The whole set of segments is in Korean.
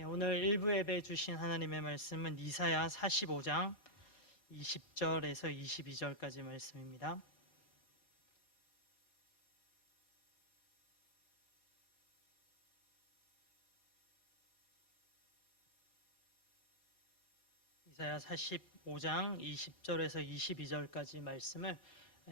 오늘 일부 예배 주신 하나님의 말씀은 이사야 45장 20절에서 22절까지 말씀입니다. 이사야 45장 20절에서 22절까지 말씀을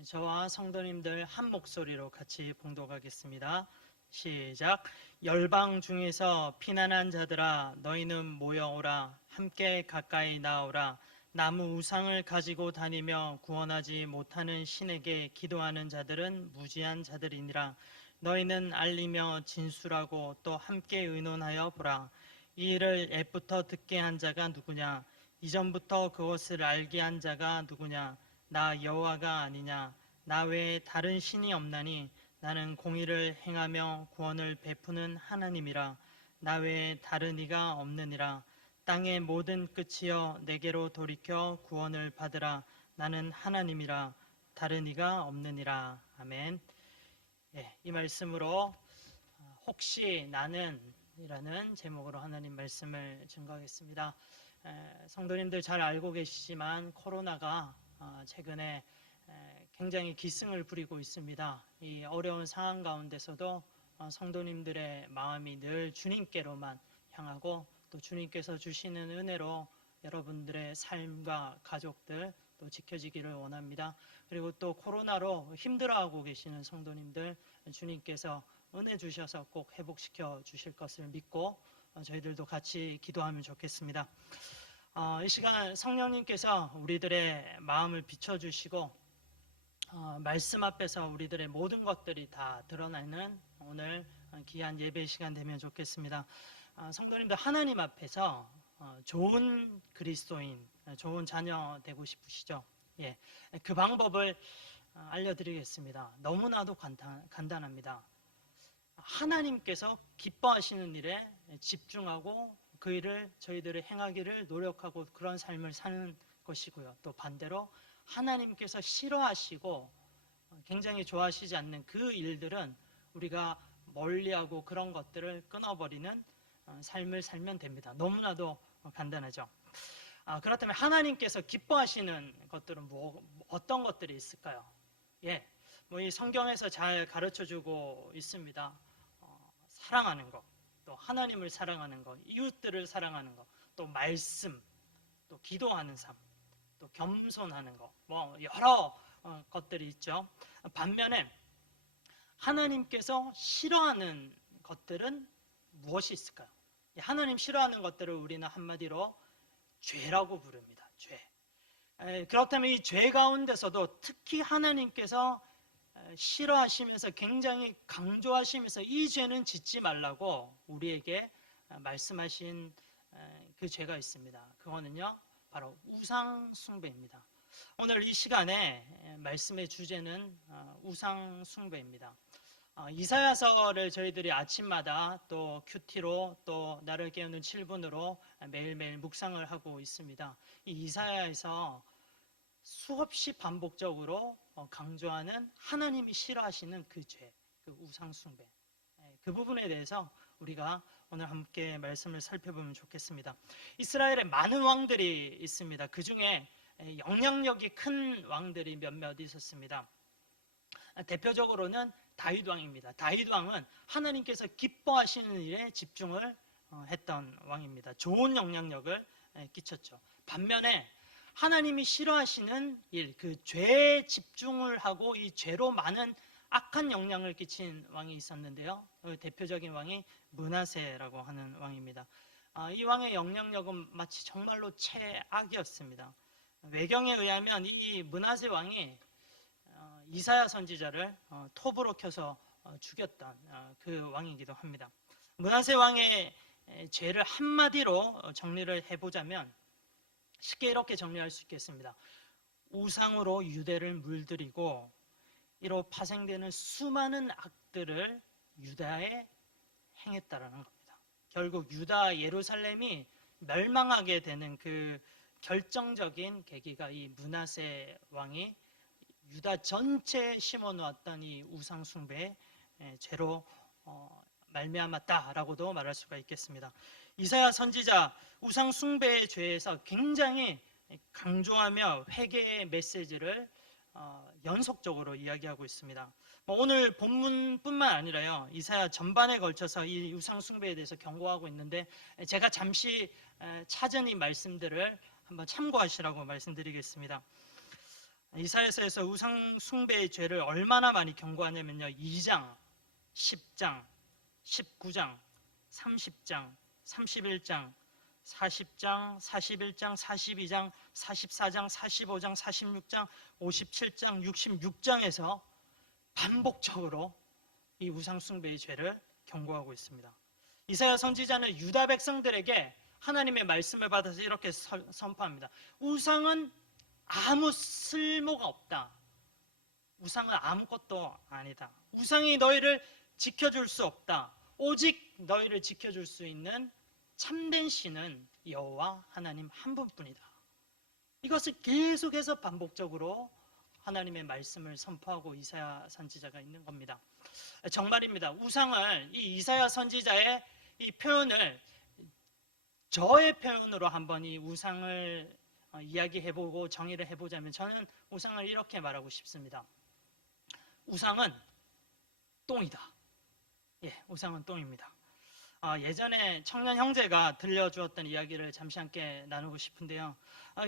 저와 성도님들 한 목소리로 같이 봉독하겠습니다. 시작. 열방 중에서 피난한 자들아, 너희는 모여오라. 함께 가까이 나오라. 나무 우상을 가지고 다니며 구원하지 못하는 신에게 기도하는 자들은 무지한 자들이니라. 너희는 알리며 진술하고 또 함께 의논하여 보라. 이 일을 옛부터 듣게 한 자가 누구냐? 이전부터 그것을 알게 한 자가 누구냐? 나 여호와가 아니냐? 나 외에 다른 신이 없나니 나는 공의를 행하며 구원을 베푸는 하나님이라. 나 외에 다른 이가 없느니라. 땅의 모든 끝이여 내게로 돌이켜 구원을 받으라. 나는 하나님이라. 다른 이가 없느니라. 아멘. 이 말씀으로 혹시 나는 이라는 제목으로 하나님 말씀을 증거하겠습니다. 성도님들 잘 알고 계시지만 코로나가 최근에 굉장히 기승을 부리고 있습니다. 이 어려운 상황 가운데서도 성도님들의 마음이 늘 주님께로만 향하고 또 주님께서 주시는 은혜로 여러분들의 삶과 가족들 또 지켜지기를 원합니다. 그리고 또 코로나로 힘들어하고 계시는 성도님들 주님께서 은혜 주셔서 꼭 회복시켜 주실 것을 믿고 저희들도 같이 기도하면 좋겠습니다. 이 시간 성령님께서 우리들의 마음을 비춰주시고 말씀 앞에서 우리들의 모든 것들이 다 드러나는 오늘 귀한 예배 시간 되면 좋겠습니다. 성도님들 하나님 앞에서 좋은 그리스도인, 좋은 자녀 되고 싶으시죠? 그 방법을 알려드리겠습니다. 너무나도 간단합니다. 하나님께서 기뻐하시는 일에 집중하고 그 일을 저희들이 행하기를 노력하고 그런 삶을 사는 것이고요. 또 반대로 하나님께서 싫어하시고 굉장히 좋아하시지 않는 그 일들은 우리가 멀리하고 그런 것들을 끊어버리는 삶을 살면 됩니다. 너무나도 간단하죠. 그렇다면 하나님께서 기뻐하시는 것들은 어떤 것들이 있을까요? 이 성경에서 잘 가르쳐주고 있습니다. 사랑하는 것, 또 하나님을 사랑하는 것, 이웃들을 사랑하는 것, 또 말씀, 또 기도하는 삶, 또 겸손하는 것, 여러 것들이 있죠. 반면에 하나님께서 싫어하는 것들은 무엇이 있을까요? 하나님 싫어하는 것들을 우리는 한마디로 죄라고 부릅니다. 죄. 그렇다면 이 죄 가운데서도 특히 하나님께서 싫어하시면서 굉장히 강조하시면서 이 죄는 짓지 말라고 우리에게 말씀하신 그 죄가 있습니다. 그거는요 바로 우상 숭배입니다. 오늘 이 시간에 말씀의 주제는 우상 숭배입니다. 이사야서를 저희들이 아침마다 또 큐티로 또 나를 깨우는 7분으로 매일매일 묵상을 하고 있습니다. 이 이사야에서 수없이 반복적으로 강조하는 하나님이 싫어하시는 그 죄, 그 우상 숭배, 그 부분에 대해서 우리가 오늘 함께 말씀을 살펴보면 좋겠습니다. 이스라엘에 많은 왕들이 있습니다. 그 중에 영향력이 큰 왕들이 몇몇 있었습니다. 대표적으로는 다윗 왕입니다. 다윗 왕은 하나님께서 기뻐하시는 일에 집중을 했던 왕입니다. 좋은 영향력을 끼쳤죠. 반면에 하나님이 싫어하시는 일, 그 죄에 집중을 하고 이 죄로 많은 악한 영향을 끼친 왕이 있었는데요. 대표적인 왕이 므낫세라고 하는 왕입니다. 이 왕의 영향력은 마치 정말로 최악이었습니다. 외경에 의하면 이 므낫세 왕이 이사야 선지자를 톱으로 켜서 죽였던 그 왕이기도 합니다. 므낫세 왕의 죄를 한마디로 정리를 해보자면 쉽게 이렇게 정리할 수 있겠습니다. 우상으로 유대를 물들이고 이로 파생되는 수많은 악들을 유다에 행했다라는 겁니다. 결국 유다 예루살렘이 멸망하게 되는 그 결정적인 계기가 이 므낫세 왕이 유다 전체에 심어놓았던 이 우상 숭배의 죄로 말미암았다라고도 말할 수가 있겠습니다. 이사야 선지자 우상 숭배의 죄에서 굉장히 강조하며 회개의 메시지를 연속적으로 이야기하고 있습니다. 오늘 본문뿐만 아니라요, 이사야 전반에 걸쳐서 이 우상 숭배에 대해서 경고하고 있는데, 제가 잠시 찾은 이 말씀들을 한번 참고하시라고 말씀드리겠습니다. 이사야서에서 우상 숭배의 죄를 얼마나 많이 경고하냐면요, 2장, 10장, 19장, 30장, 31장, 40장, 41장, 42장, 44장, 45장, 46장, 57장, 66장에서 반복적으로 이 우상숭배의 죄를 경고하고 있습니다. 이사야 선지자는 유다 백성들에게 하나님의 말씀을 받아서 이렇게 선포합니다. 우상은 아무 쓸모가 없다. 우상은 아무것도 아니다. 우상이 너희를 지켜줄 수 없다. 오직 너희를 지켜줄 수 있는 참된 신은 여호와 하나님 한 분뿐이다. 이것을 계속해서 반복적으로 하나님의 말씀을 선포하고 이사야 선지자가 있는 겁니다. 정말입니다. 우상을, 이 이사야 선지자의 이 표현을 저의 표현으로 한번 이 우상을 이야기해보고 정의를 해보자면, 저는 우상을 이렇게 말하고 싶습니다. 우상은 똥이다. 예, 우상은 똥입니다. 예전에 청년 형제가 들려주었던 이야기를 잠시 함께 나누고 싶은데요.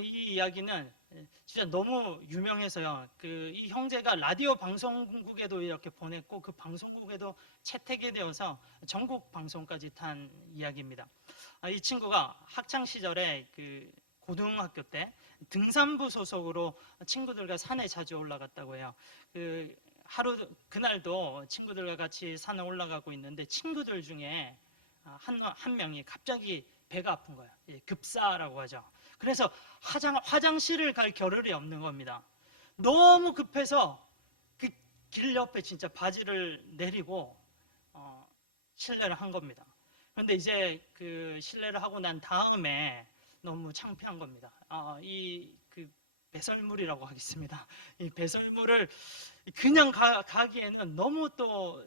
이 이야기는 진짜 너무 유명해서요. 이 형제가 라디오 방송국에도 이렇게 보냈고, 그 방송국에도 채택이 되어서 전국 방송까지 탄 이야기입니다. 이 친구가 학창 시절에 고등학교 때 등산부 소속으로 친구들과 산에 자주 올라갔다고 해요. 그날도 친구들과 같이 산에 올라가고 있는데, 친구들 중에 한 명이 갑자기 배가 아픈 거예요. 급사라고 하죠. 그래서 화장실을 갈 겨를이 없는 겁니다. 너무 급해서 그 길 옆에 진짜 바지를 내리고 실례를 한 겁니다. 그런데 이제 실례를 하고 난 다음에 너무 창피한 겁니다. 배설물이라고 하겠습니다. 이 배설물을 그냥 가기에는 너무 또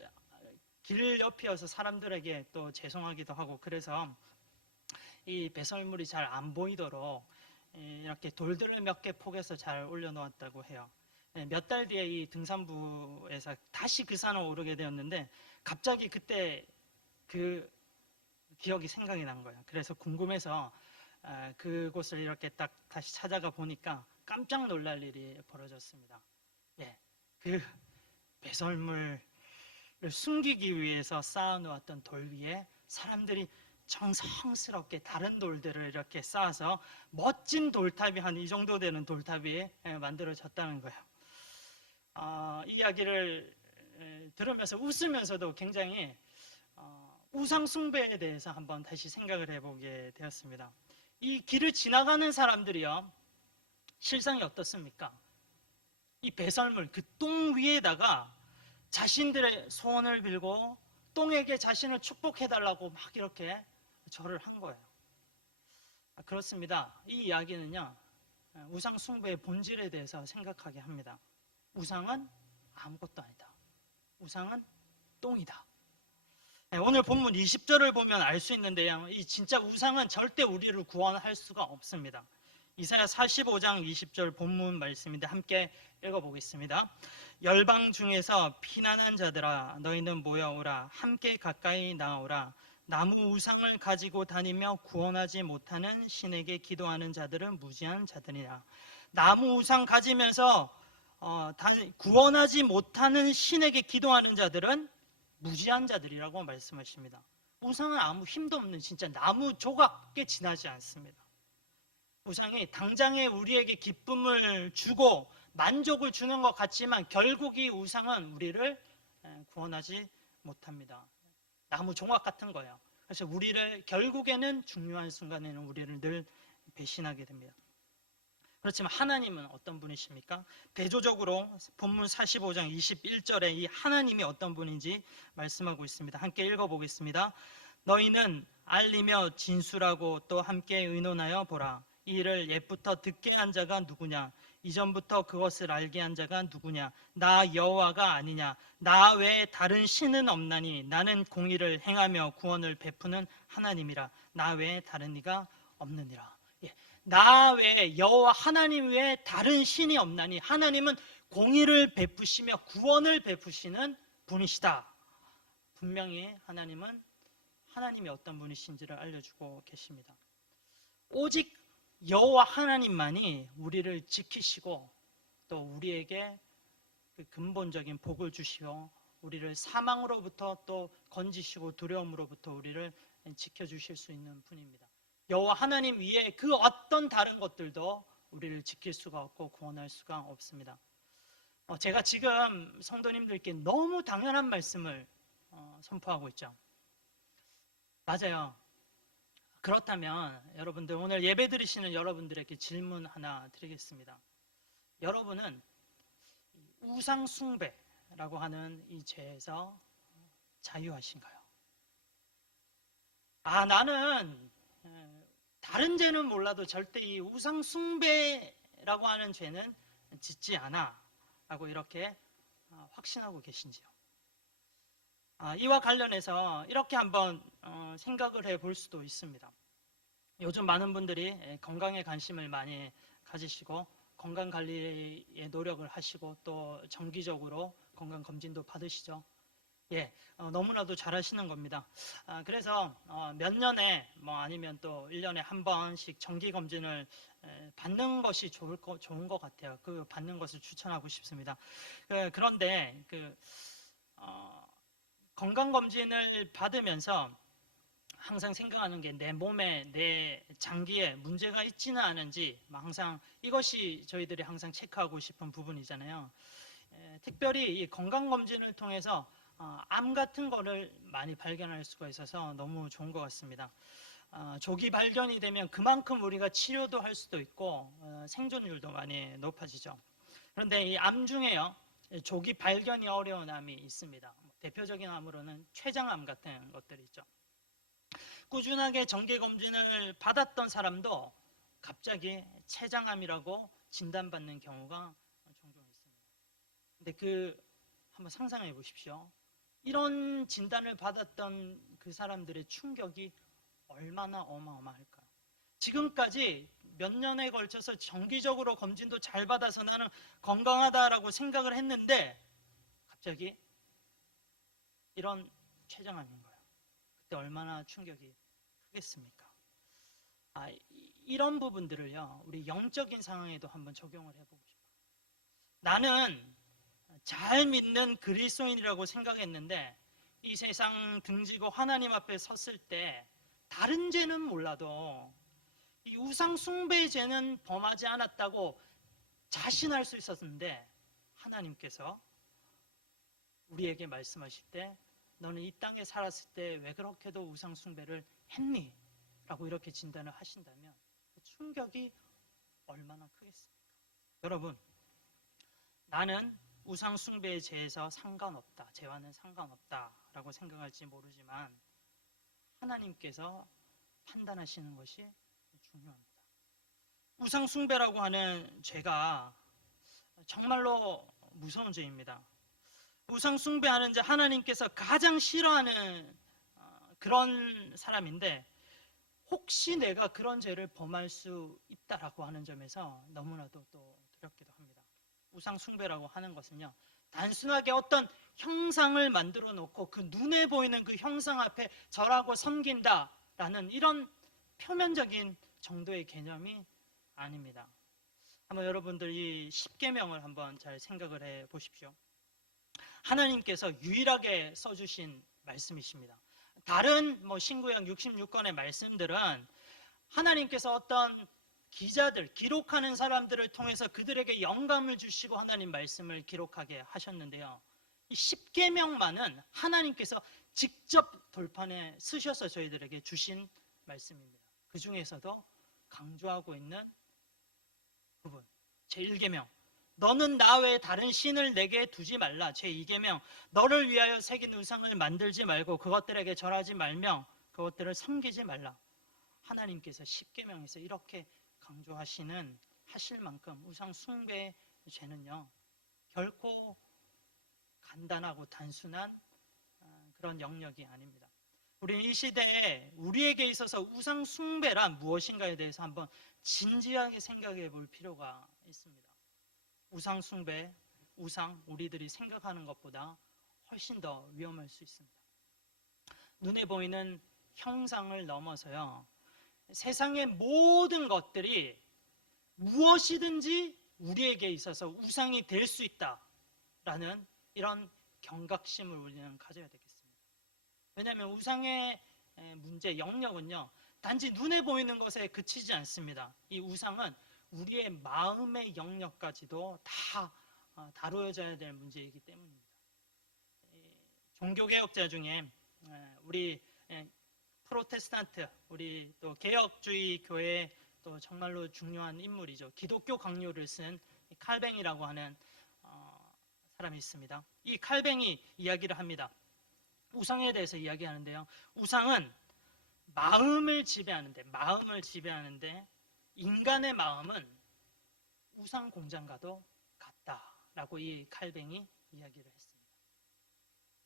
길 옆이어서 사람들에게 또 죄송하기도 하고, 그래서 이 배설물이 잘 안 보이도록 이렇게 돌들을 몇 개 포개서 잘 올려놓았다고 해요. 몇 달 뒤에 이 등산부에서 다시 그 산을 오르게 되었는데, 갑자기 그때 그 기억이 생각이 난 거예요. 그래서 궁금해서 그곳을 이렇게 딱 다시 찾아가 보니까 깜짝 놀랄 일이 벌어졌습니다. 그 배설물을 숨기기 위해서 쌓아놓았던 돌 위에 사람들이 정성스럽게 다른 돌들을 이렇게 쌓아서 멋진 돌탑이 한 이 정도 되는 돌탑이 만들어졌다는 거예요. 이 이야기를 들으면서 웃으면서도 굉장히 우상 숭배에 대해서 한번 다시 생각을 해보게 되었습니다. 이 길을 지나가는 사람들이요, 실상이 어떻습니까? 이 배설물, 그 똥 위에다가 자신들의 소원을 빌고 똥에게 자신을 축복해달라고 막 이렇게 절을 한 거예요. 그렇습니다. 이 이야기는요, 우상 숭배의 본질에 대해서 생각하게 합니다. 우상은 아무것도 아니다. 우상은 똥이다. 오늘 본문 20절을 보면 알 수 있는데요, 이 진짜 우상은 절대 우리를 구원할 수가 없습니다. 이사야 45장 20절 본문 말씀인데 함께 읽어보겠습니다. 열방 중에서 피난한 자들아, 너희는 모여오라. 함께 가까이 나오라. 나무 우상을 가지고 다니며 구원하지 못하는 신에게 기도하는 자들은 무지한 자들이라. 나무 우상 가지면서 구원하지 못하는 신에게 기도하는 자들은 무지한 자들이라고 말씀하십니다. 우상은 아무 힘도 없는 진짜 나무 조각에 지나지 않습니다. 우상이 당장에 우리에게 기쁨을 주고 만족을 주는 것 같지만, 결국 이 우상은 우리를 구원하지 못합니다. 나무 종합 같은 거예요. 그래서 우리를 결국에는 중요한 순간에는 우리를 늘 배신하게 됩니다. 그렇지만 하나님은 어떤 분이십니까? 대조적으로 본문 45장 21절에 이 하나님이 어떤 분인지 말씀하고 있습니다. 함께 읽어보겠습니다. 너희는 알리며 진술하고 또 함께 의논하여 보라. 이 일을 옛부터 듣게 한 자가 누구냐? 이전부터 그것을 알게 한 자가 누구냐? 나 여호와가 아니냐? 나 외에 다른 신은 없나니 나는 공의를 행하며 구원을 베푸는 하나님이라. 나 외에 다른 이가 없느니라. 예, 나 외에 여호와 하나님 외에 다른 신이 없나니 하나님은 공의를 베푸시며 구원을 베푸시는 분이시다. 분명히 하나님은 하나님이 어떤 분이신지를 알려주고 계십니다. 오직 여호와 하나님만이 우리를 지키시고 또 우리에게 그 근본적인 복을 주시어 우리를 사망으로부터 또 건지시고 두려움으로부터 우리를 지켜주실 수 있는 분입니다. 여호와 하나님 위에 그 어떤 다른 것들도 우리를 지킬 수가 없고 구원할 수가 없습니다. 제가 지금 성도님들께 너무 당연한 말씀을 선포하고 있죠. 맞아요. 그렇다면 여러분들 오늘 예배 드리시는 여러분들에게 질문 하나 드리겠습니다. 여러분은 우상 숭배라고 하는 이 죄에서 자유하신가요? 나는 다른 죄는 몰라도 절대 이 우상 숭배라고 하는 죄는 짓지 않아 라고 이렇게 확신하고 계신지요? 이와 관련해서 이렇게 한번 생각을 해볼 수도 있습니다. 요즘 많은 분들이 건강에 관심을 많이 가지시고 건강관리에 노력을 하시고 또 정기적으로 건강검진도 받으시죠. 예, 너무나도 잘하시는 겁니다. 그래서 몇 년에 아니면 또 1년에 한 번씩 정기검진을 받는 것이 좋은 것 같아요. 그 받는 것을 추천하고 싶습니다. 그런데 건강검진을 받으면서 항상 생각하는 게 내 몸에 내 장기에 문제가 있지는 않은지 항상 이것이 저희들이 항상 체크하고 싶은 부분이잖아요. 특별히 이 건강검진을 통해서 암 같은 거를 많이 발견할 수가 있어서 너무 좋은 것 같습니다. 조기 발견이 되면 그만큼 우리가 치료도 할 수도 있고 생존율도 많이 높아지죠. 그런데 이 암 중에요, 조기 발견이 어려운 암이 있습니다. 대표적인 암으로는 췌장암 같은 것들이 있죠. 꾸준하게 정기검진을 받았던 사람도 갑자기 췌장암이라고 진단받는 경우가 종종 있습니다. 근데 한번 상상해 보십시오. 이런 진단을 받았던 그 사람들의 충격이 얼마나 어마어마할까요? 지금까지 몇 년에 걸쳐서 정기적으로 검진도 잘 받아서 나는 건강하다라고 생각을 했는데 갑자기 이런 췌장암인 거예요. 그때 얼마나 충격이 크겠습니까? 이런 부분들을요, 우리 영적인 상황에도 한번 적용을 해보고 싶어요. 나는 잘 믿는 그리스도인이라고 생각했는데 이 세상 등지고 하나님 앞에 섰을 때 다른 죄는 몰라도 이 우상 숭배의 죄는 범하지 않았다고 자신할 수 있었는데 하나님께서 우리에게 말씀하실 때 너는 이 땅에 살았을 때 왜 그렇게도 우상 숭배를 했니? 라고 이렇게 진단을 하신다면 그 충격이 얼마나 크겠습니까? 여러분, 나는 우상 숭배의 죄에서 상관없다, 죄와는 상관없다 라고 생각할지 모르지만 하나님께서 판단하시는 것이 중요합니다. 우상 숭배라고 하는 죄가 정말로 무서운 죄입니다. 우상 숭배하는 자, 하나님께서 가장 싫어하는 그런 사람인데 혹시 내가 그런 죄를 범할 수 있다라고 하는 점에서 너무나도 또 두렵기도 합니다. 우상 숭배라고 하는 것은요, 단순하게 어떤 형상을 만들어 놓고 그 눈에 보이는 그 형상 앞에 절하고 섬긴다라는 이런 표면적인 정도의 개념이 아닙니다. 한번 여러분들 이 십계명을 한번 잘 생각을 해 보십시오. 하나님께서 유일하게 써주신 말씀이십니다. 다른 신구약 66권의 말씀들은 하나님께서 어떤 기자들, 기록하는 사람들을 통해서 그들에게 영감을 주시고 하나님 말씀을 기록하게 하셨는데요. 이 십계명만은 하나님께서 직접 돌판에 쓰셔서 저희들에게 주신 말씀입니다. 그 중에서도 강조하고 있는 부분, 제1계명, 너는 나 외에 다른 신을 내게 두지 말라. 제2계명, 너를 위하여 새긴 우상을 만들지 말고 그것들에게 절하지 말며 그것들을 섬기지 말라. 하나님께서 십계명에서 이렇게 강조하시는 하실 만큼 우상 숭배의 죄는요 결코 간단하고 단순한 그런 영역이 아닙니다. 우리는 이 시대에 우리에게 있어서 우상 숭배란 무엇인가에 대해서 한번 진지하게 생각해 볼 필요가 있습니다. 우상 숭배, 우상, 우리들이 생각하는 것보다 훨씬 더 위험할 수 있습니다. 눈에 보이는 형상을 넘어서요, 세상의 모든 것들이 무엇이든지 우리에게 있어서 우상이 될 수 있다라는 이런 경각심을 우리는 가져야 되겠습니다. 왜냐하면 우상의 문제, 영역은요, 단지 눈에 보이는 것에 그치지 않습니다. 이 우상은 우리의 마음의 영역까지도 다 다루어져야 될 문제이기 때문입니다. 종교개혁자 중에 우리 프로테스탄트, 우리 또 개혁주의 교회의 또 정말로 중요한 인물이죠. 기독교 강요를 쓴 칼뱅이라고 하는 사람이 있습니다. 이 칼뱅이 이야기를 합니다. 우상에 대해서 이야기하는데요. 우상은 마음을 지배하는데 인간의 마음은 우상 공장과도 같다라고 이 칼뱅이 이야기를 했습니다.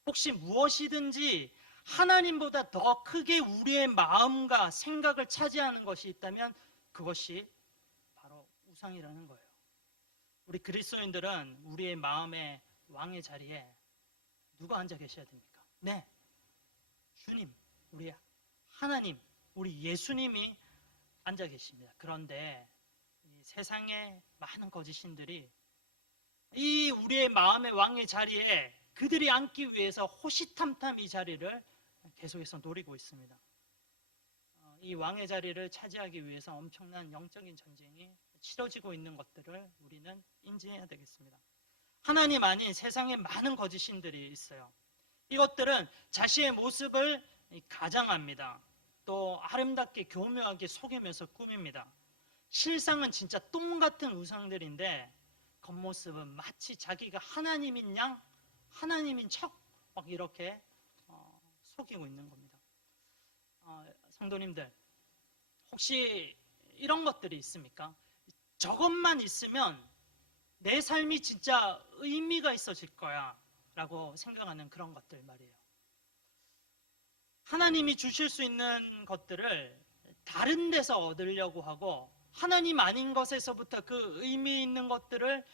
혹시 무엇이든지 하나님보다 더 크게 우리의 마음과 생각을 차지하는 것이 있다면 그것이 바로 우상이라는 거예요. 우리 그리스도인들은 우리의 마음의 왕의 자리에 누가 앉아 계셔야 됩니까? 네, 주님, 우리 하나님, 우리 예수님이 앉아 계십니다. 그런데 이 세상의 많은 거짓신들이 이 우리의 마음의 왕의 자리에 그들이 앉기 위해서 호시탐탐 이 자리를 계속해서 노리고 있습니다. 이 왕의 자리를 차지하기 위해서 엄청난 영적인 전쟁이 치러지고 있는 것들을 우리는 인지해야 되겠습니다. 하나님 아닌 세상에 많은 거짓신들이 있어요. 이것들은 자신의 모습을 가장합니다. 또 아름답게 교묘하게 속이면서 꾸밉니다. 실상은 진짜 똥 같은 우상들인데 겉모습은 마치 자기가 하나님인 양, 하나님인 척 막 이렇게 속이고 있는 겁니다. 성도님들, 혹시 이런 것들이 있습니까? 저것만 있으면 내 삶이 진짜 의미가 있어질 거야 라고 생각하는 그런 것들 말이에요. 하나님이 주실 수 있는 것들을 다른 데서 얻으려고 하고 하나님 아닌 것에서부터 그 의미 있는 것들을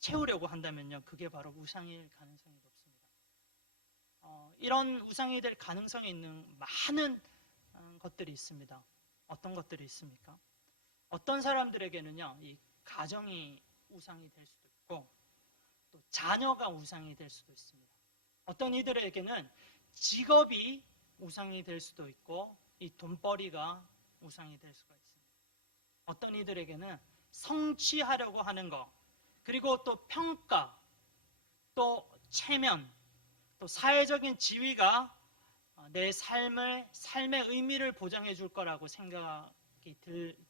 채우려고 한다면요, 그게 바로 우상일 가능성이 높습니다. 이런 우상이 될 가능성이 있는 많은 것들이 있습니다. 어떤 것들이 있습니까? 어떤 사람들에게는요, 이 가정이 우상이 될 수도 있고 또 자녀가 우상이 될 수도 있습니다. 어떤 이들에게는 직업이 우상이 될 수도 있고 이 돈벌이가 우상이 될 수가 있습니다. 어떤 이들에게는 성취하려고 하는 것, 그리고 또 평가, 또 체면, 또 사회적인 지위가 내 삶의 의미를 보장해 줄 거라고 생각이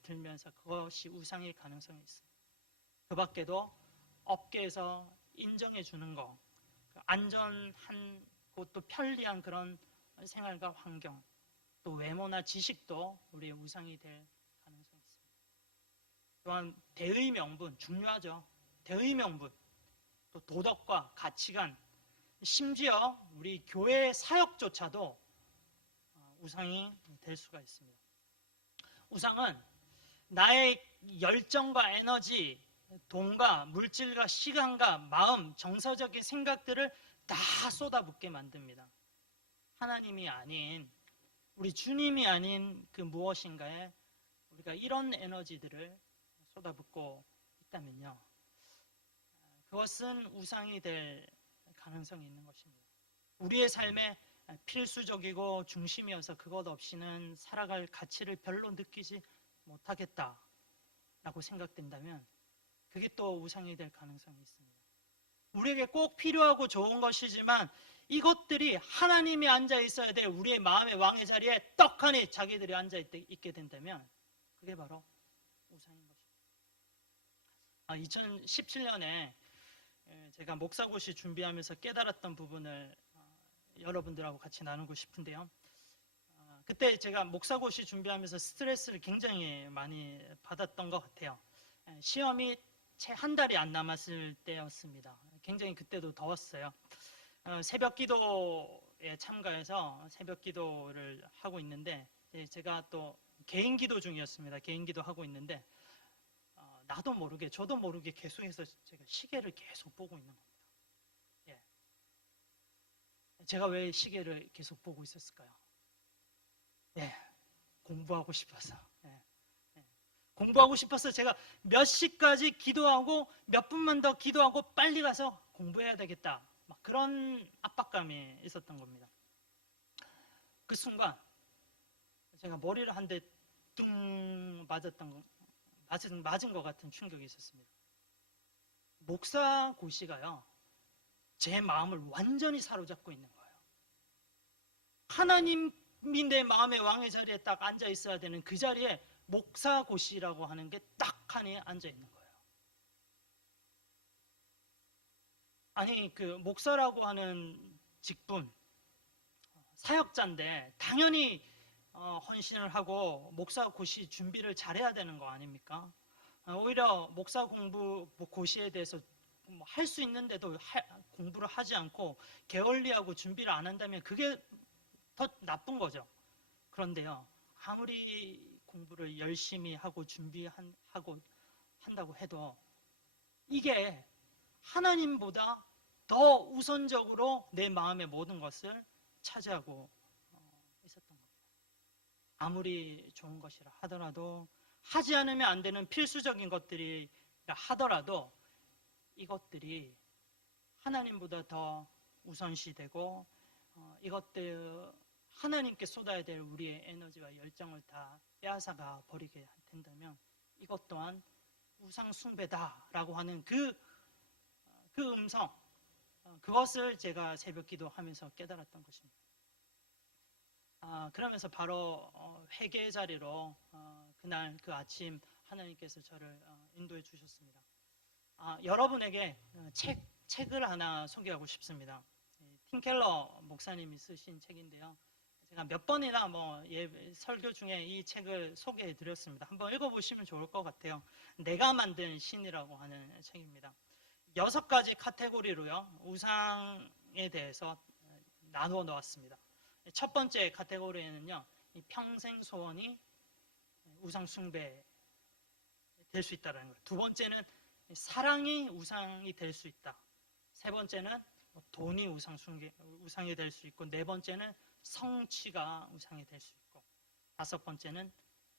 들면서 그것이 우상일 가능성이 있습니다. 그 밖에도 업계에서 인정해 주는 것, 안전한 또 편리한 그런 생활과 환경, 또 외모나 지식도 우리의 우상이 될 가능성이 있습니다. 또한 대의 명분, 중요하죠. 대의 명분, 또 도덕과 가치관, 심지어 우리 교회 사역조차도 우상이 될 수가 있습니다. 우상은 나의 열정과 에너지, 돈과 물질과 시간과 마음, 정서적인 생각들을 다 쏟아붓게 만듭니다. 하나님이 아닌, 우리 주님이 아닌 그 무엇인가에 우리가 이런 에너지들을 쏟아붓고 있다면요, 그것은 우상이 될 가능성이 있는 것입니다. 우리의 삶에 필수적이고 중심이어서 그것 없이는 살아갈 가치를 별로 느끼지 못하겠다라고 생각된다면 그게 또 우상이 될 가능성이 있습니다. 우리에게 꼭 필요하고 좋은 것이지만 이것들이 하나님이 앉아 있어야 될 우리의 마음의 왕의 자리에 떡하니 자기들이 앉아 있게 된다면 그게 바로 우상인 것입니다. 2017년에 제가 목사고시 준비하면서 깨달았던 부분을 여러분들하고 같이 나누고 싶은데요. 그때 제가 목사고시 준비하면서 스트레스를 굉장히 많이 받았던 것 같아요. 시험이 채 한 달이 안 남았을 때였습니다. 굉장히 그때도 더웠어요. 새벽 기도에 참가해서 새벽 기도를 하고 있는데 제가 또 개인 기도 중이었습니다. 개인 기도 하고 있는데 나도 모르게 저도 모르게 계속해서 제가 시계를 계속 보고 있는 겁니다. 예. 제가 왜 시계를 계속 보고 있었을까요? 예, 공부하고 싶어서. 예. 공부하고 싶어서 제가 몇 시까지 기도하고 몇 분만 더 기도하고 빨리 가서 공부해야 되겠다. 막 그런 압박감이 있었던 겁니다. 그 순간 제가 머리를 한 대 뚱 맞은 것 같은 충격이 있었습니다. 목사 고시가요, 제 마음을 완전히 사로잡고 있는 거예요. 하나님이 내 마음의 왕의 자리에 딱 앉아 있어야 되는 그 자리에 목사 고시라고 하는 게 딱 하나 앉아 있는 거예요. 아니, 그 목사라고 하는 직분, 사역자인데 당연히 헌신을 하고 목사 고시 준비를 잘해야 되는 거 아닙니까? 오히려 목사 공부 고시에 대해서 할 수 있는데도 공부를 하지 않고 게을리하고 준비를 안 한다면 그게 더 나쁜 거죠. 그런데요, 아무리 공부를 열심히 하고 준비하고 한다고 해도 이게 하나님보다 더 우선적으로 내 마음의 모든 것을 차지하고 있었던 겁니다. 아무리 좋은 것이라 하더라도, 하지 않으면 안 되는 필수적인 것들이라 하더라도 이것들이 하나님보다 더 우선시되고 이것들 하나님께 쏟아야 될 우리의 에너지와 열정을 다 빼앗아가 버리게 된다면 이것 또한 우상 숭배다라고 하는 그 음성, 그것을 제가 새벽 기도하면서 깨달았던 것입니다. 그러면서 바로 회개 자리로 그날 그 아침 하나님께서 저를 인도해 주셨습니다. 여러분에게 책을 하나 소개하고 싶습니다. 팀 켈러 목사님이 쓰신 책인데요. 제가 몇 번이나 설교 중에 이 책을 소개해 드렸습니다. 한번 읽어보시면 좋을 것 같아요. 내가 만든 신이라고 하는 책입니다. 6가지 카테고리로요, 우상에 대해서 나누어 놓았습니다. 첫 번째 카테고리에는요, 평생 소원이 우상 숭배 될 수 있다는 거예요. 두 번째는 사랑이 우상이 될 수 있다. 세 번째는 돈이 우상이 될 수 있고, 네 번째는 성취가 우상이 될 수 있고, 다섯 번째는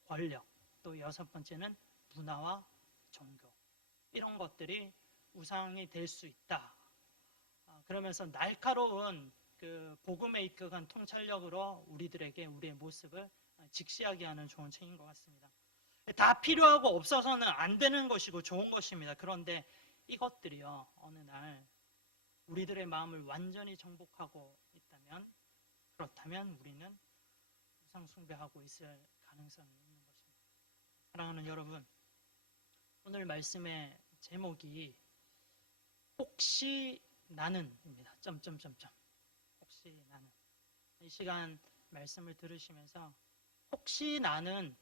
권력, 또 여섯 번째는 문화와 종교, 이런 것들이 우상이 될 수 있다. 그러면서 날카로운 그 복음의 이끌어간 통찰력으로 우리들에게 우리의 모습을 직시하게 하는 좋은 책인 것 같습니다. 다 필요하고 없어서는 안 되는 것이고 좋은 것입니다. 그런데 이것들이요, 어느 날 우리들의 마음을 완전히 정복하고 있다면, 그렇다면 우리는 우상 숭배하고 있을 가능성이 있는 것입니다. 사랑하는 여러분, 오늘 말씀의 제목이 혹시 나는입니다. 혹시 나는. 이 시간 말씀을 들으시면서 혹시 나는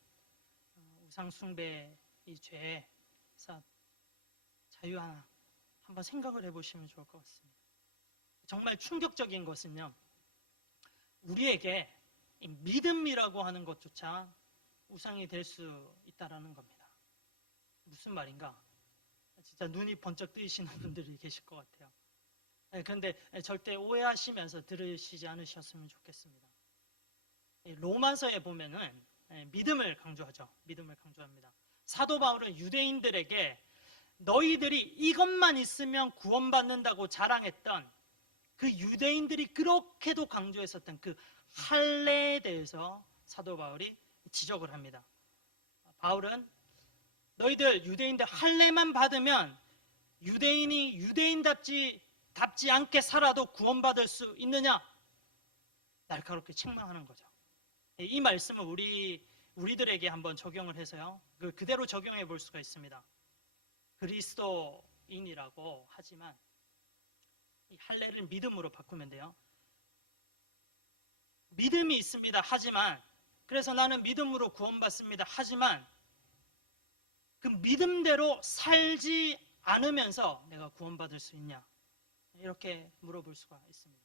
우상 숭배 이 죄에서 자유하나 한번 생각을 해보시면 좋을 것 같습니다. 정말 충격적인 것은요, 우리에게 믿음이라고 하는 것조차 우상이 될 수 있다는 겁니다. 무슨 말인가? 진짜 눈이 번쩍 뜨이시는 분들이 계실 것 같아요. 그런데 절대 오해하시면서 들으시지 않으셨으면 좋겠습니다. 로마서에 보면은 믿음을 강조하죠. 믿음을 강조합니다. 사도 바울은 유대인들에게 너희들이 이것만 있으면 구원받는다고 자랑했던 그 유대인들이 그렇게도 강조했었던 그 할례에 대해서 사도 바울이 지적을 합니다. 바울은 너희들 유대인들 할례만 받으면 유대인이 유대인답지 않게 살아도 구원받을 수 있느냐? 날카롭게 책망하는 거죠. 이 말씀을 우리들에게 한번 적용을 해서요, 그대로 적용해 볼 수가 있습니다. 그리스도인이라고 하지만 이 할례를 믿음으로 바꾸면 돼요. 믿음이 있습니다. 하지만, 그래서 나는 믿음으로 구원받습니다. 하지만 그 믿음대로 살지 않으면서 내가 구원받을 수 있냐? 이렇게 물어볼 수가 있습니다.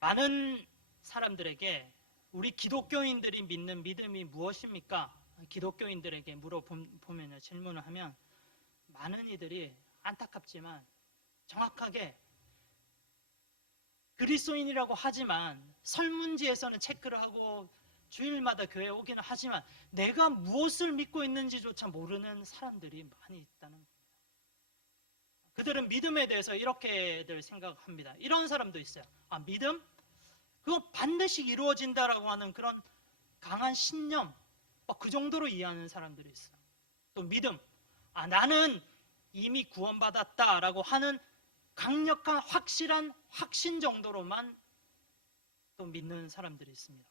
많은 사람들에게 우리 기독교인들이 믿는 믿음이 무엇입니까? 기독교인들에게 물어보면 질문을 하면 많은 이들이 안타깝지만 정확하게 그리스도인이라고 하지만 설문지에서는 체크를 하고 주일마다 교회에 오기는 하지만 내가 무엇을 믿고 있는지조차 모르는 사람들이 많이 있다는 겁니다. 그들은 믿음에 대해서 이렇게들 생각합니다. 이런 사람도 있어요. 믿음? 그거 반드시 이루어진다라고 하는 그런 강한 신념, 그 정도로 이해하는 사람들이 있어요. 또 믿음, 나는 이미 구원받았다라고 하는 강력한 확실한 확신 정도로만 또 믿는 사람들이 있습니다.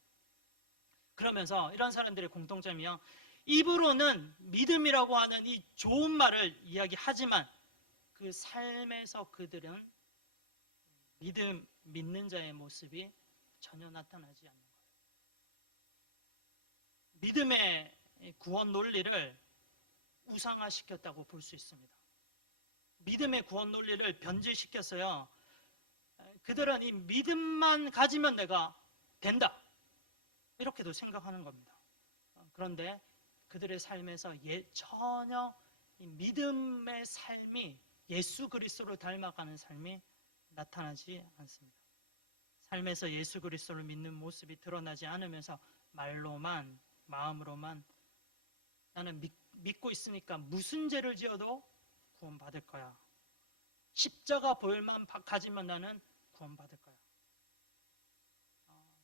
그러면서 이런 사람들의 공통점이요, 입으로는 믿음이라고 하는 이 좋은 말을 이야기하지만 그 삶에서 그들은 믿는 자의 모습이 전혀 나타나지 않는 거예요. 믿음의 구원 논리를 우상화시켰다고 볼 수 있습니다. 믿음의 구원 논리를 변질시켰어요. 그들은 이 믿음만 가지면 내가 된다, 이렇게도 생각하는 겁니다. 그런데 그들의 삶에서 전혀 이 믿음의 삶이 예수 그리스도를 닮아가는 삶이 나타나지 않습니다. 삶에서 예수 그리스도를 믿는 모습이 드러나지 않으면서 말로만, 마음으로만 나는 믿고 있으니까 무슨 죄를 지어도 구원받을 거야, 십자가 보혈만 가지면 나는 구원받을 거야.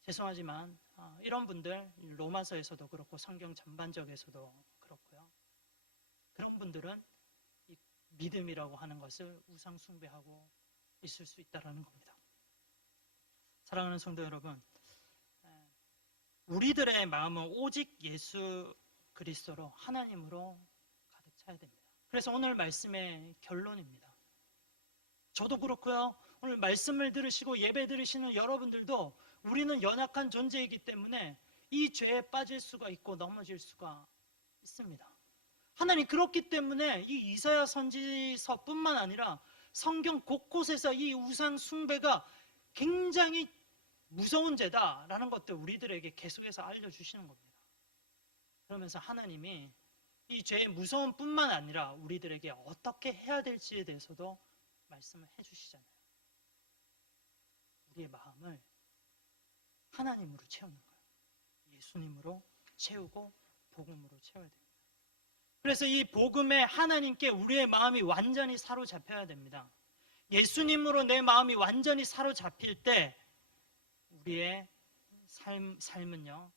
죄송하지만 이런 분들 로마서에서도 그렇고 성경 전반적에서도 그렇고요, 그런 분들은 이 믿음이라고 하는 것을 우상 숭배하고 있을 수 있다는 겁니다. 사랑하는 성도 여러분, 우리들의 마음은 오직 예수 그리스도로, 하나님으로 가득 차야 됩니다. 그래서 오늘 말씀의 결론입니다. 저도 그렇고요, 오늘 말씀을 들으시고 예배 들으시는 여러분들도 우리는 연약한 존재이기 때문에 이 죄에 빠질 수가 있고 넘어질 수가 있습니다. 하나님 그렇기 때문에 이 이사야 선지서뿐만 아니라 성경 곳곳에서 이 우상 숭배가 굉장히 무서운 죄다라는 것들 우리들에게 계속해서 알려주시는 겁니다. 그러면서 하나님이 이 죄의 무서움뿐만 아니라 우리들에게 어떻게 해야 될지에 대해서도 말씀을 해주시잖아요. 우리의 마음을 하나님으로 채우는 거예요. 예수님으로 채우고 복음으로 채워야 됩니다. 그래서 이 복음에 하나님께 우리의 마음이 완전히 사로잡혀야 됩니다. 예수님으로 내 마음이 완전히 사로잡힐 때 우리의 삶은요,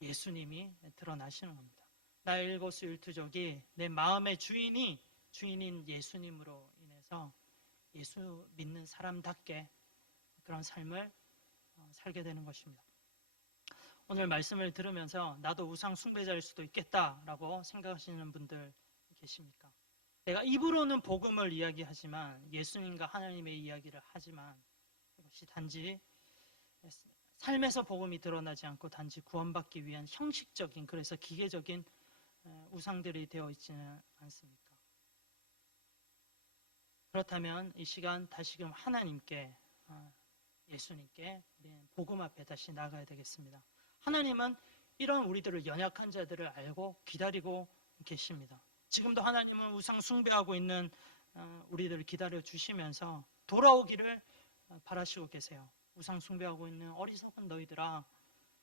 예수님이 드러나시는 겁니다. 나의 일거수일투족이 내 마음의 주인인 예수님으로 인해서 예수 믿는 사람답게 그런 삶을 살게 되는 것입니다. 오늘 말씀을 들으면서 나도 우상 숭배자일 수도 있겠다라고 생각하시는 분들 계십니까? 내가 입으로는 복음을 이야기하지만, 예수님과 하나님의 이야기를 하지만 이것이 단지 삶에서 복음이 드러나지 않고 단지 구원받기 위한 형식적인, 그래서 기계적인 우상들이 되어 있지는 않습니까? 그렇다면 이 시간 다시금 하나님께, 예수님께 복음 앞에 다시 나가야 되겠습니다. 하나님은 이런 우리들을, 연약한 자들을 알고 기다리고 계십니다. 지금도 하나님은 우상 숭배하고 있는 우리들을 기다려 주시면서 돌아오기를 바라시고 계세요. 우상 숭배하고 있는 어리석은 너희들아,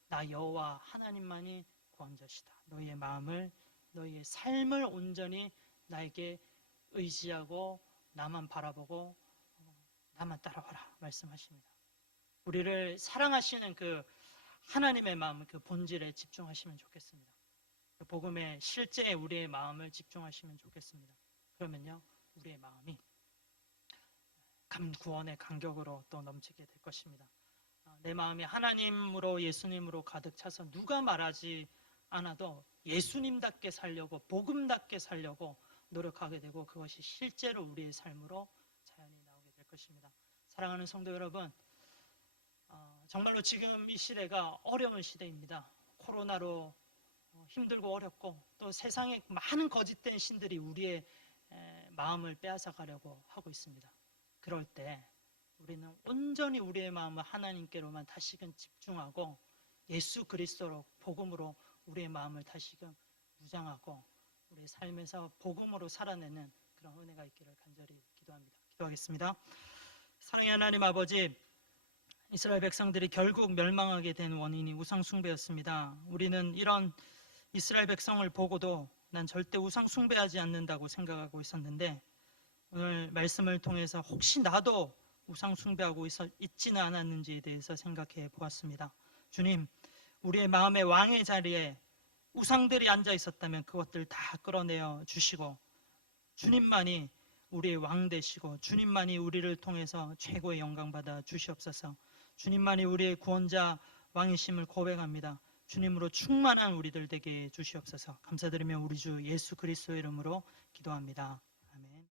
나 여호와 하나님만이 구원자시다. 너희의 마음을, 너희의 삶을 온전히 나에게 의지하고 나만 바라보고 나만 따라와라 말씀하십니다. 우리를 사랑하시는 그 하나님의 마음, 그 본질에 집중하시면 좋겠습니다. 그 복음의 실제 우리의 마음을 집중하시면 좋겠습니다. 그러면요, 우리의 마음이 구원의 감격으로 또 넘치게 될 것입니다. 내 마음이 하나님으로, 예수님으로 가득 차서 누가 말하지 않아도 예수님답게 살려고, 복음답게 살려고 노력하게 되고, 그것이 실제로 우리의 삶으로 자연히 나오게 될 것입니다. 사랑하는 성도 여러분, 정말로 지금 이 시대가 어려운 시대입니다. 코로나로 힘들고 어렵고 또 세상에 많은 거짓된 신들이 우리의 마음을 빼앗아 가려고 하고 있습니다. 그럴 때 우리는 온전히 우리의 마음을 하나님께로만 다시금 집중하고 예수 그리스도로 복음으로 우리의 마음을 다시금 무장하고 우리의 삶에서 복음으로 살아내는 그런 은혜가 있기를 간절히 기도합니다. 기도하겠습니다. 사랑의 하나님 아버지, 이스라엘 백성들이 결국 멸망하게 된 원인이 우상 숭배였습니다. 우리는 이런 이스라엘 백성을 보고도 난 절대 우상 숭배하지 않는다고 생각하고 있었는데 오늘 말씀을 통해서 혹시 나도 우상 숭배하고 있지는 않았는지에 대해서 생각해 보았습니다. 주님, 우리의 마음의 왕의 자리에 우상들이 앉아 있었다면 그것들 다 끌어내어 주시고 주님만이 우리의 왕 되시고 주님만이 우리를 통해서 최고의 영광 받아 주시옵소서. 주님만이 우리의 구원자 왕이심을 고백합니다. 주님으로 충만한 우리들 되게 주시옵소서. 감사드리며 우리 주 예수 그리스도의 이름으로 기도합니다.